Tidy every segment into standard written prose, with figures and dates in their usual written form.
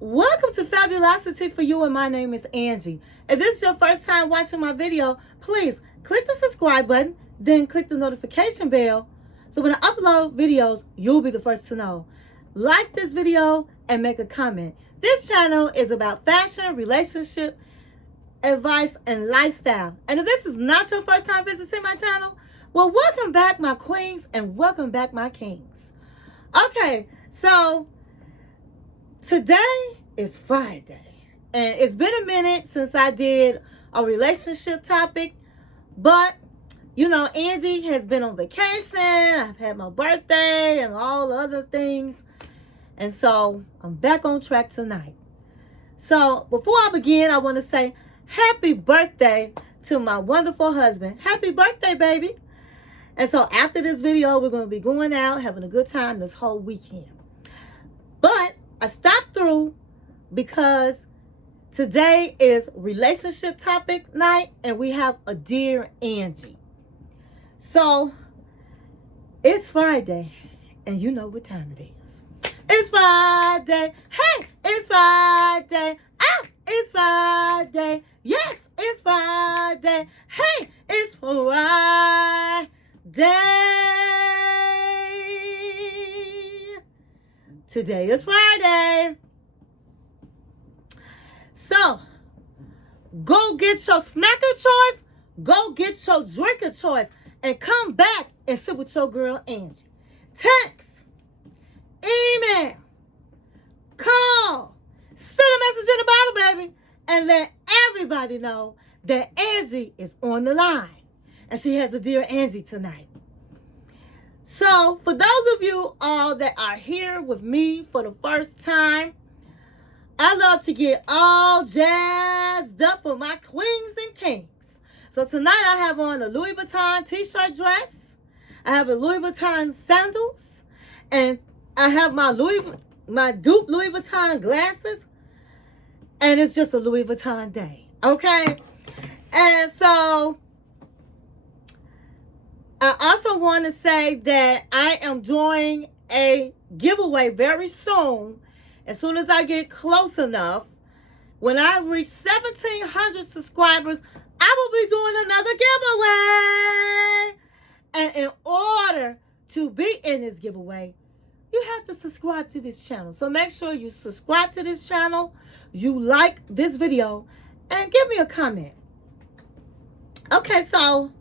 Welcome to Fabulosity For You, and my name is Angie. If this is your first time watching my video, please click the subscribe button, then click the notification bell, so when I upload videos, you'll be the first to know. Like this video and make a comment. This channel is about fashion, relationship, advice, and lifestyle. And if this is not your first time visiting my channel, well, welcome back, my queens, and welcome back, my kings. Okay, so today is Friday, and it's been a minute since I did a relationship topic, but you know, Angie has been on vacation. I've had my birthday and all other things, and so I'm back on track tonight. So before I begin, I want to say happy birthday to my wonderful husband. Happy birthday, baby. And so after this video, we're going to be going out, having a good time this whole weekend. But I stopped through because today is relationship topic night, and we have a Dear Angie. So it's Friday, and you know what time it is. It's Friday. Hey, it's Friday. Ah, it's Friday. Yes, it's Friday. Hey, it's Friday. Today is Friday. So, go get your snack of choice, go get your drink of choice, and come back and sit with your girl Angie. Text, email, call, send a message in the bottle, baby, and let everybody know that Angie is on the line. And she has a Dear Angie tonight. So, for those of you all that are here with me for the first time, I love to get all jazzed up for my queens and kings. So tonight I have on a Louis Vuitton t-shirt dress. I have a Louis Vuitton sandals. And I have my dupe Louis Vuitton glasses. And it's just a Louis Vuitton day. Okay? And so I also want to say that I am doing a giveaway very soon. As soon as I get close enough, when I reach 1,700 subscribers, I will be doing another giveaway. And in order to be in this giveaway, you have to subscribe to this channel. So make sure you subscribe to this channel, you like this video, and give me a comment. Okay, so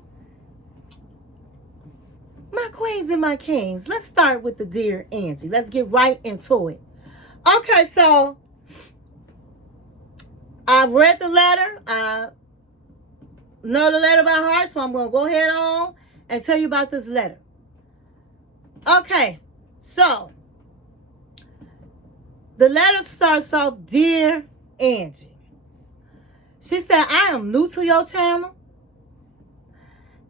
my queens and my kings, let's start with the Dear Angie. Let's get right into it. Okay, so I've read the letter. I know the letter by heart, so I'm going to go ahead on and tell you about this letter. Okay, so the letter starts off, Dear Angie. She said, I am new to your channel.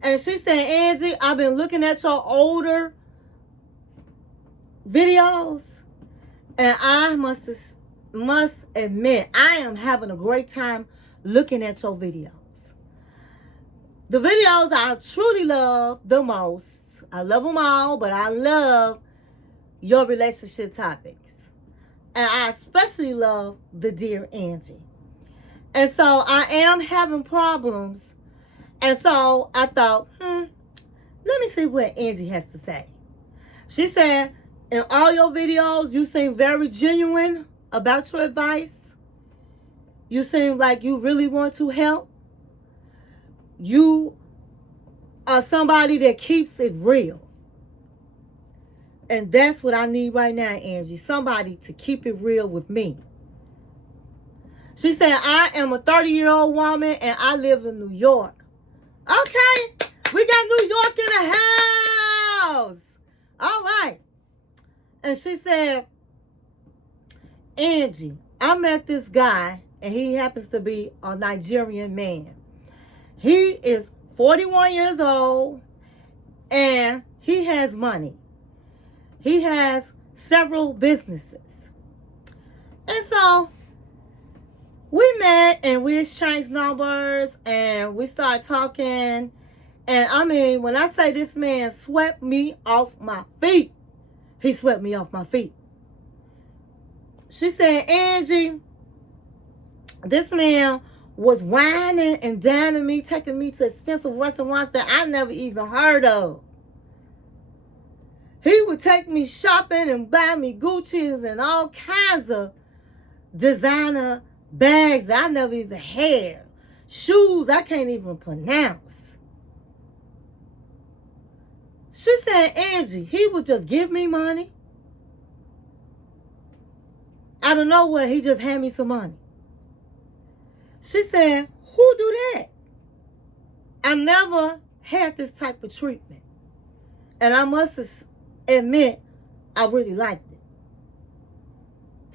And she said, Angie, I've been looking at your older videos, and I must admit, I am having a great time looking at your videos. The videos I truly love the most, I love them all, but I love your relationship topics. And I especially love the Dear Angie. And so I am having problems. And so I thought, let me see what Angie has to say. She said, in all your videos, you seem very genuine about your advice. You seem like you really want to help. You are somebody that keeps it real. And that's what I need right now, Angie. Somebody to keep it real with me. She said, I am a 30-year-old woman and I live in New York. Okay, we got New York in the house. All right. And she said, Angie, I met this guy, and he happens to be a Nigerian man. He is 41 years old, and he has money. He has several businesses. And so we met, and we exchanged numbers, and we started talking. And I mean, when I say this man swept me off my feet, he swept me off my feet. she said, Angie, this man was whining and dining me, taking me to expensive restaurants that I never even heard of. He would take me shopping and buy me Gucci's and all kinds of designer bags that I never even had. Shoes I can't even pronounce. She said, Angie, he would just give me money. Out of nowhere, he just had me some money. She said, who do that? I never had this type of treatment. And I must admit, I really liked it.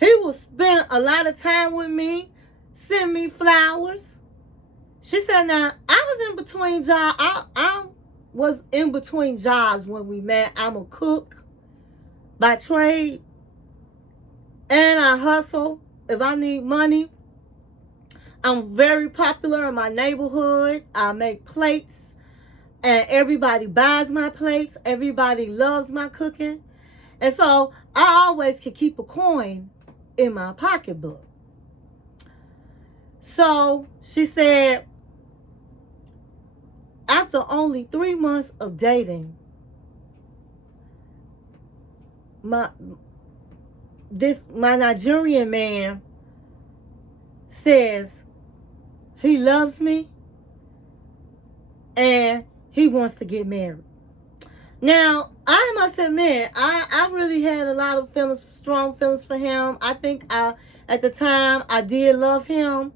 He would spend a lot of time with me, send me flowers. She said, now, I was in between jobs. I was in between jobs when we met. I'm a cook by trade. And I hustle if I need money. I'm very popular in my neighborhood. I make plates. And everybody buys my plates. Everybody loves my cooking. And so I always can keep a coin in my pocketbook. So she said, after only 3 months of dating, my Nigerian man says he loves me and he wants to get married. Now, I must admit, I really had a lot of feelings, strong feelings for him. I think at the time I did love him,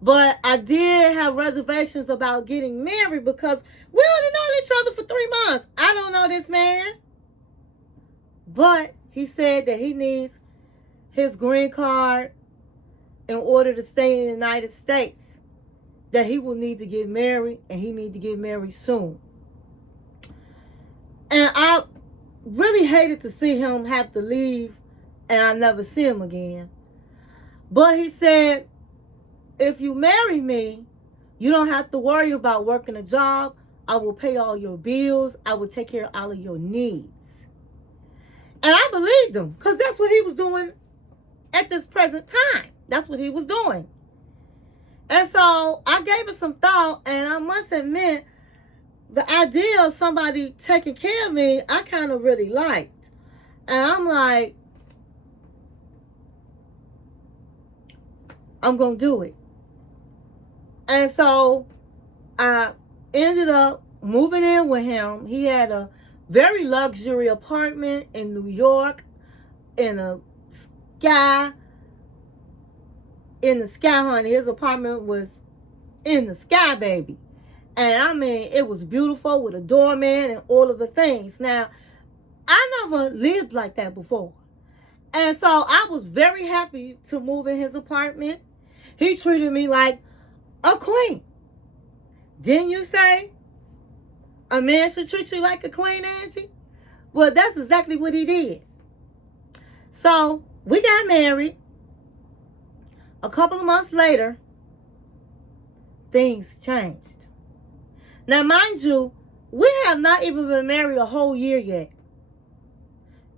but I did have reservations about getting married because we only known each other for 3 months. I don't know this man. But he said that he needs his green card in order to stay in the United States, that he will need to get married, and he need to get married soon. And I really hated to see him have to leave and I never see him again. But he said, if you marry me, you don't have to worry about working a job. I will pay all your bills. I will take care of all of your needs. And I believed him because that's what he was doing at this present time. That's what he was doing. And so I gave it some thought, and I must admit, the idea of somebody taking care of me, I kind of really liked. And I'm like, I'm going to do it. And so I ended up moving in with him. He had a very luxury apartment in New York in the sky, honey. His apartment was in the sky, baby. And I mean, it was beautiful with a doorman and all of the things. Now, I never lived like that before. And so I was very happy to move in his apartment. He treated me like a queen. Didn't you say a man should treat you like a queen, Angie? Well, that's exactly what he did. So we got married. A couple of months later, things changed. Now, mind you, we have not even been married a whole year yet.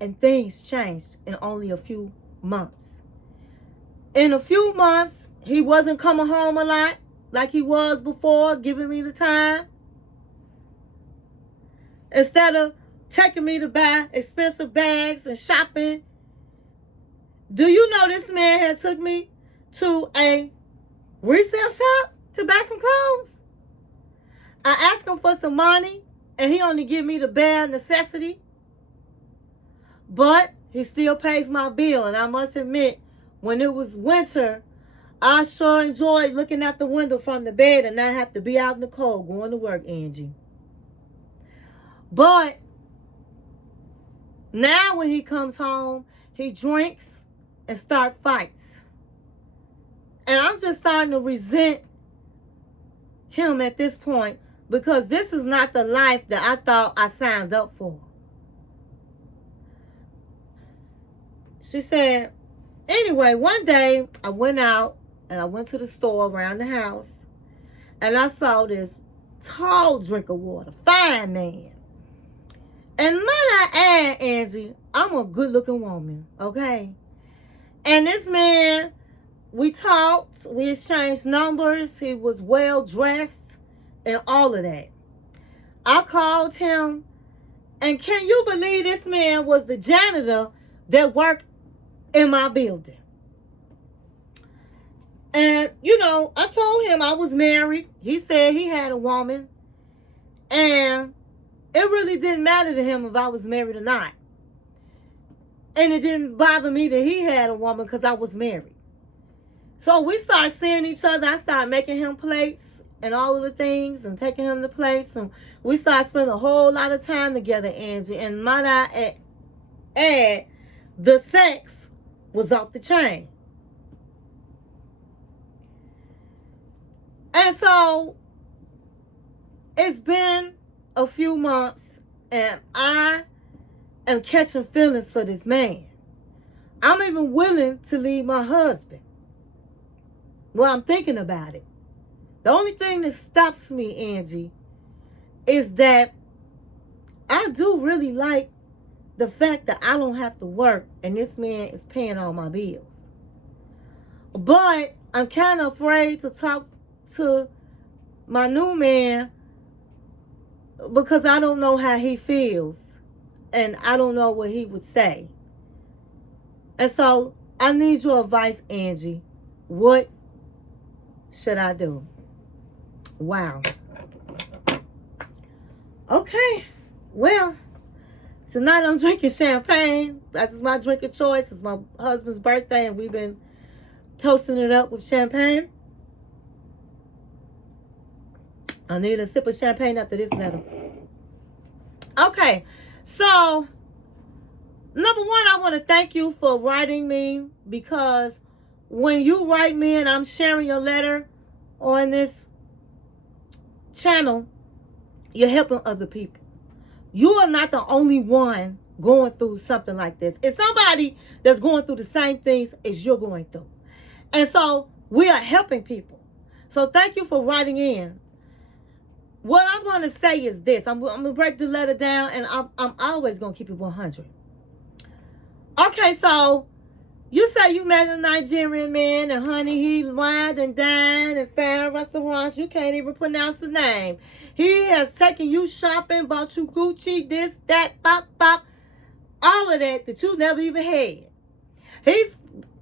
And things changed in only a few months. In a few months, he wasn't coming home a lot like he was before, giving me the time. Instead of taking me to buy expensive bags and shopping, do you know this man had took me to a resale shop to buy some clothes? I asked him for some money, and he only give me the bare necessity. But he still pays my bill, and I must admit, when it was winter, I sure enjoyed looking out the window from the bed and not have to be out in the cold going to work, Angie. But now when he comes home, he drinks and start fights. And I'm just starting to resent him at this point, because this is not the life that I thought I signed up for. She said, anyway, one day I went out and I went to the store around the house, and I saw this tall drink of water, fine man. And might I add, Angie, I'm a good looking woman, okay? And this man, we talked, we exchanged numbers. He was well dressed and all of that. I called him, and can you believe this man was the janitor that worked in my building? And, I told him I was married. He said he had a woman. And it really didn't matter to him if I was married or not. And it didn't bother me that he had a woman because I was married. So we started seeing each other. I started making him plates and all of the things and taking him to plates. And we started spending a whole lot of time together, Angie. And might I add, the sex was off the chain. And so it's been a few months and I am catching feelings for this man. I'm even willing to leave my husband. Well, I'm thinking about it. The only thing that stops me, Angie, is that I do really like the fact that I don't have to work and this man is paying all my bills. But I'm kind of afraid to talk to my new man because I don't know how he feels and I don't know what he would say. And so I need your advice, Angie. What should I do? Wow. Okay. Well, tonight I'm drinking champagne. That's my drink of choice. It's my husband's birthday and we've been toasting it up with champagne. I need a sip of champagne after this letter. Okay, so number one, I want to thank you for writing me, because when you write me and I'm sharing your letter on this channel, you're helping other people. You are not the only one going through something like this. It's somebody that's going through the same things as you're going through. And so we are helping people. So thank you for writing in. What I'm going to say is this. I'm going to break the letter down, and I'm always going to keep it 100. Okay, so you say you met a Nigerian man, and honey, he wined and dined and found restaurants. You can't even pronounce the name. He has taken you shopping, bought you Gucci, this, that, pop, pop, all of that you never even had. He's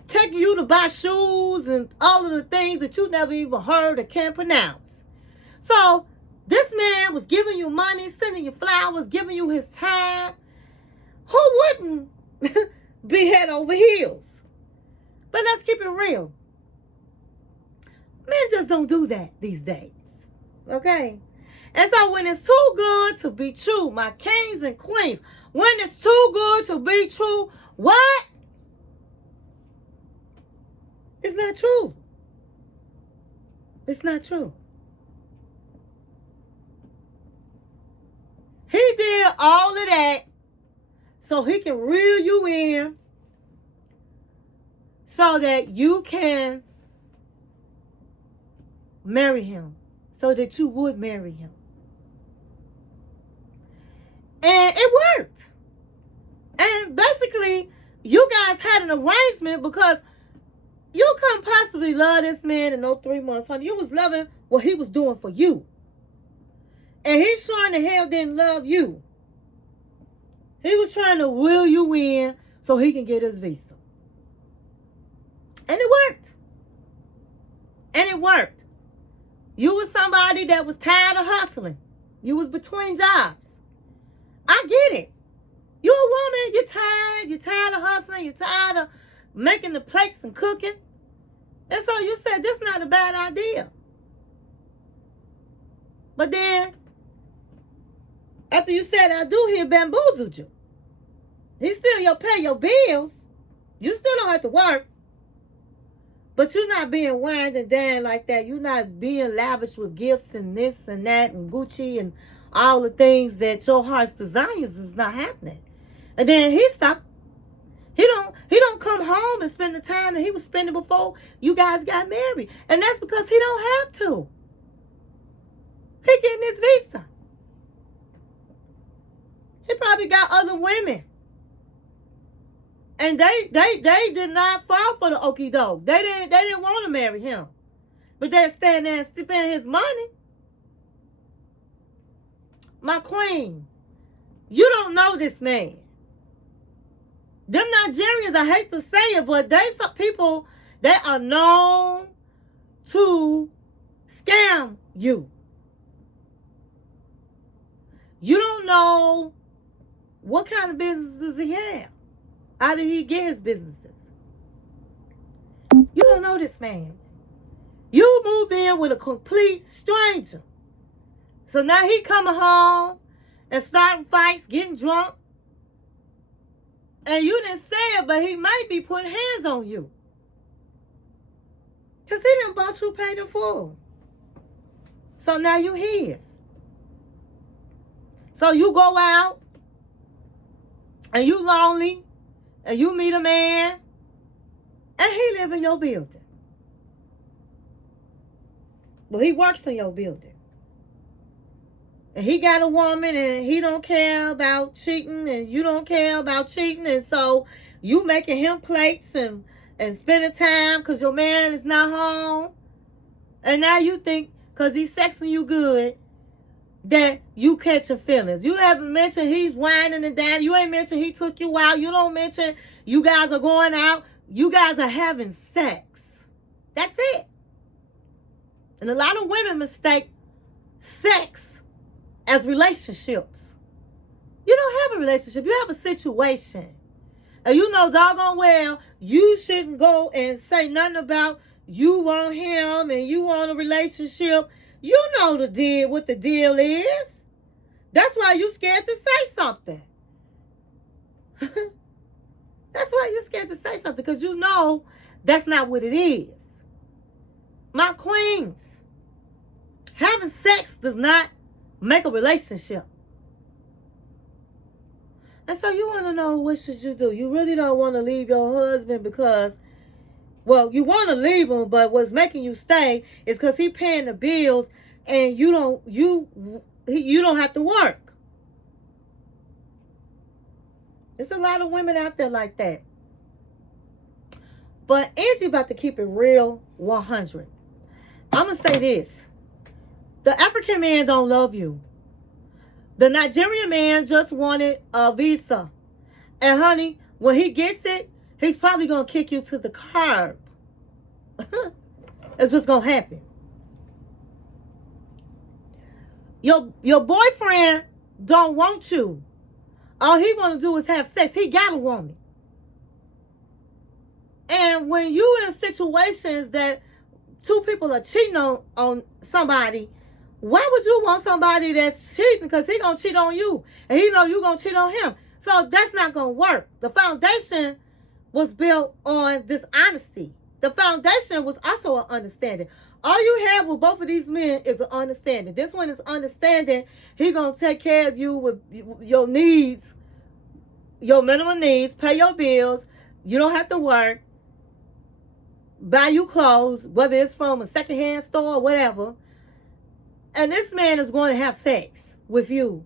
taking you to buy shoes and all of the things that you never even heard or can't pronounce. So this man was giving you money, sending you flowers, giving you his time. Who wouldn't be head over heels? But let's keep it real. Men just don't do that these days. Okay? And so when it's too good to be true, my kings and queens, when it's too good to be true, what? It's not true. It's not true. He did all of that so he can reel you in so that you can marry him, so that you would marry him. And it worked. And basically, you guys had an arrangement because you couldn't possibly love this man in those 3 months, honey. You was loving what he was doing for you. And he sure in the hell didn't love you. He was trying to wheel you in so he can get his visa. And it worked. And it worked. You was somebody that was tired of hustling. You was between jobs. I get it. You a woman, you're tired. You're tired of hustling. You're tired of making the plates and cooking. And so you said, this is not a bad idea. But then, after you said I do, he bamboozled you. He still pay your bills. You still don't have to work. But you're not being wined and dined like that. You're not being lavish with gifts and this and that and Gucci and all the things that your heart's desires is not happening. And then he stopped. He don't come home and spend the time that he was spending before you guys got married. And that's because he don't have to. He getting his visa. He probably got other women. And they did not fall for the okie doke. They didn't want to marry him. But they stand there and spend his money. My queen, you don't know this man. Them Nigerians, I hate to say it, but some people, they are known to scam you. You don't know what kind of business does he have. How did he get his businesses? You don't know this man. You moved in with a complete stranger. So now he coming home and starting fights, getting drunk. And you didn't say it, but he might be putting hands on you. Because he didn't bought you paid in full. So now you his. So you go out and you lonely and you meet a man and he live in your building. Well, he works in your building. And he got a woman and he don't care about cheating and you don't care about cheating. And so you making him plates and spending time because your man is not home. And now you think because he's sexing you good that you catching feelings. You haven't mentioned he's whining and dining. You ain't mentioned he took you out. You don't mention you guys are going out. You guys are having sex. That's it. And a lot of women mistake sex as relationships. You don't have a relationship. You have a situation. And you know doggone well you shouldn't go and say nothing about you want him and you want a relationship. You know the deal, what the deal is. That's why you scared to say something. That's why you're scared to say something, because you know that's not what it is. My queens, having sex does not make a relationship. And so you want to know, what should you do? You really don't want to leave your husband because, well, you want to leave him, but what's making you stay is because he paying the bills and you don't have to work. There's a lot of women out there like that. But Angie about to keep it real 100. I'm going to say this. The African man don't love you. The Nigerian man just wanted a visa. And honey, when he gets it, he's probably going to kick you to the curb. That's what's going to happen. Your boyfriend don't want you. All he want to do is have sex. He got a woman. And when you in situations that two people are cheating on somebody, why would you want somebody that's cheating? Because he going to cheat on you. And he know you going to cheat on him. So that's not going to work. The foundation was built on dishonesty. The foundation was also an understanding. All you have with both of these men is an understanding. This one is understanding. He going to take care of you with your needs, your minimum needs, pay your bills. You don't have to work. Buy you clothes, whether it's from a secondhand store or whatever. And this man is going to have sex with you.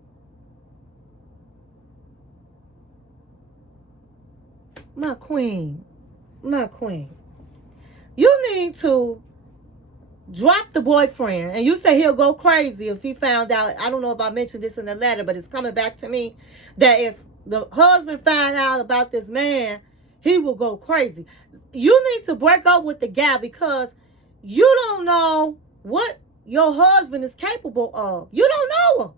My queen. My queen. You need to drop the boyfriend. And you say he'll go crazy if he found out. I don't know if I mentioned this in the letter, but it's coming back to me that if the husband find out about this man, he will go crazy. You need to break up with the guy because you don't know what your husband is capable of. You don't know him.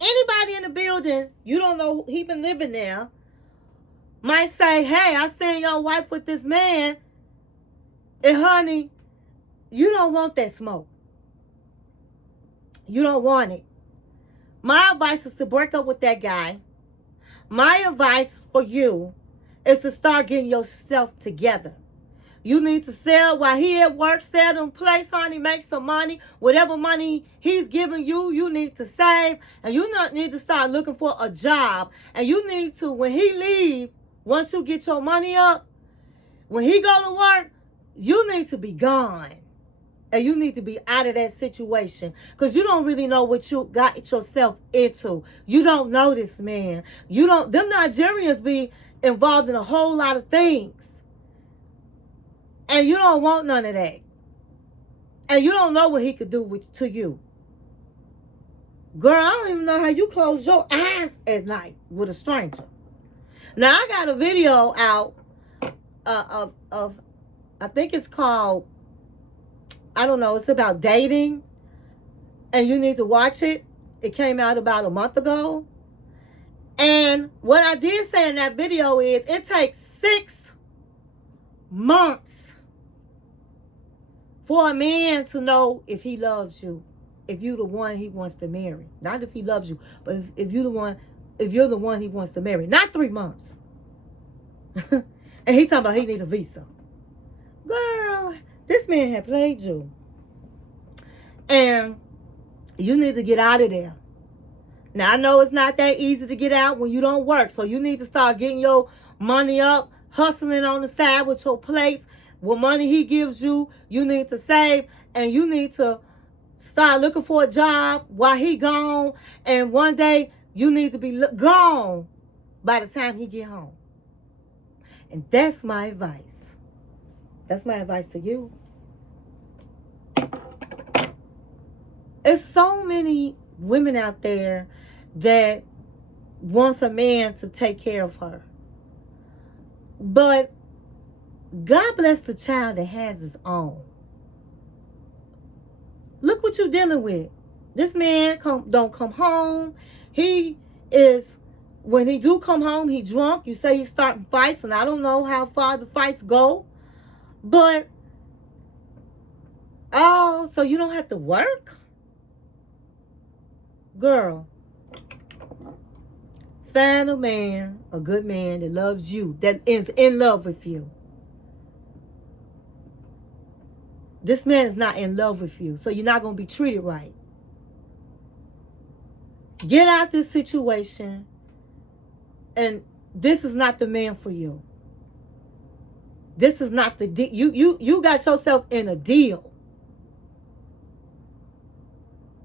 Anybody in the building, you don't know he been living there, might say, hey, I seen your wife with this man. And honey, you don't want that smoke. You don't want it. My advice is to break up with that guy. My advice for you is to start getting yourself together. You need to sell while he at work, sell them place, honey, make some money. Whatever money he's giving you, you need to save. And you need to start looking for a job. And you need to, when he leave, once you get your money up, when he go to work, you need to be gone. And you need to be out of that situation. Because you don't really know what you got yourself into. You don't know this man. Them Nigerians be involved in a whole lot of things. And you don't want none of that. And you don't know what he could do to you. Girl, I don't even know how you close your eyes at night with a stranger. Now, I got a video out of I think it's called, I don't know, it's about dating. And you need to watch it. It came out about a month ago. And what I did say in that video is it takes 6 months for a man to know if he loves you, if you're the one he wants to marry. Not if he loves you, but if you're the one he wants to marry. Not 3 months. And he talking about he need a visa. Girl, this man had played you. And you need to get out of there. Now, I know it's not that easy to get out when you don't work. So you need to start getting your money up, hustling on the side with your plates. What money he gives you, you need to save. And you need to start looking for a job while he gone. And one day, you need to be gone by the time he get home. And that's my advice. That's my advice to you. There's so many women out there that wants a man to take care of her. But God bless the child that has his own. Look what you're dealing with. This man don't come home. He is, when he do come home, he drunk. You say he's starting fights, and I don't know how far the fights go. But, oh, so you don't have to work? Girl, find a man, a good man that loves you, that is in love with you. This man is not in love with you, so you're not going to be treated right. Get out this situation, and this is not the man for you. This is not the deal. You got yourself in a deal.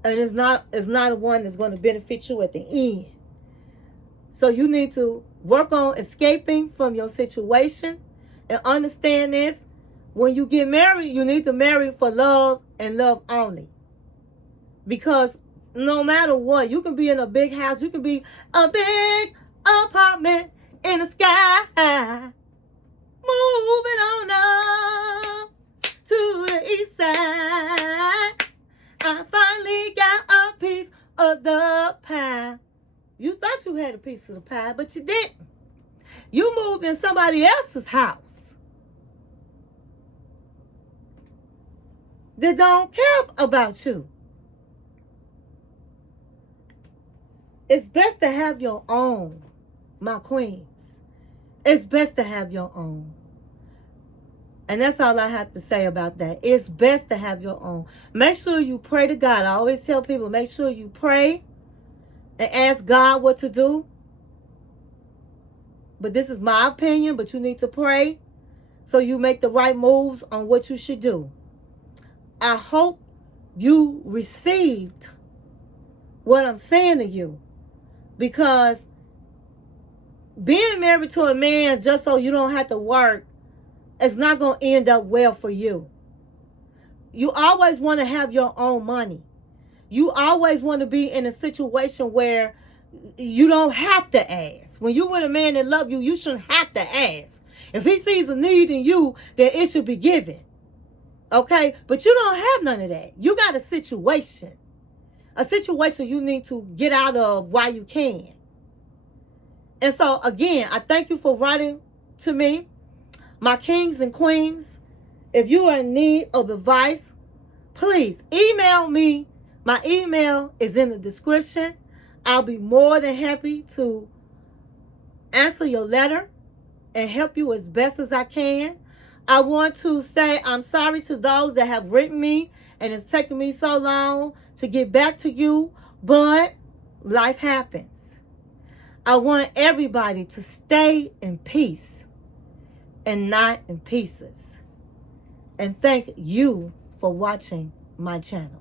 And it's not one that's going to benefit you at the end. So you need to work on escaping from your situation and understand this. When you get married, you need to marry for love and love only. Because no matter what, you can be in a big house. You can be a big apartment in the sky. Moving on up to the east side. I finally got a piece of the pie. You thought you had a piece of the pie, but you didn't. You moved in somebody else's house that don't care about you. It's best to have your own, my queens. It's best to have your own. And that's all I have to say about that. It's best to have your own. Make sure you pray to God. I always tell people, make sure you pray and ask God what to do. But this is my opinion, but you need to pray so you make the right moves on what you should do. I hope you received what I'm saying to you, because being married to a man just so you don't have to work, it's not going to end up well for you. You always want to have your own money. You always want to be in a situation where you don't have to ask. When you're with a man that loves you, you shouldn't have to ask. If he sees a need in you, then it should be given. Okay? But you don't have none of that. You got a situation. A situation you need to get out of while you can. And so, again, I thank you for writing to me. My kings and queens, if you are in need of advice, please email me. My email is in the description. I'll be more than happy to answer your letter and help you as best as I can. I want to say I'm sorry to those that have written me and it's taken me so long to get back to you, but life happens. I want everybody to stay in peace and not in pieces. And thank you for watching my channel.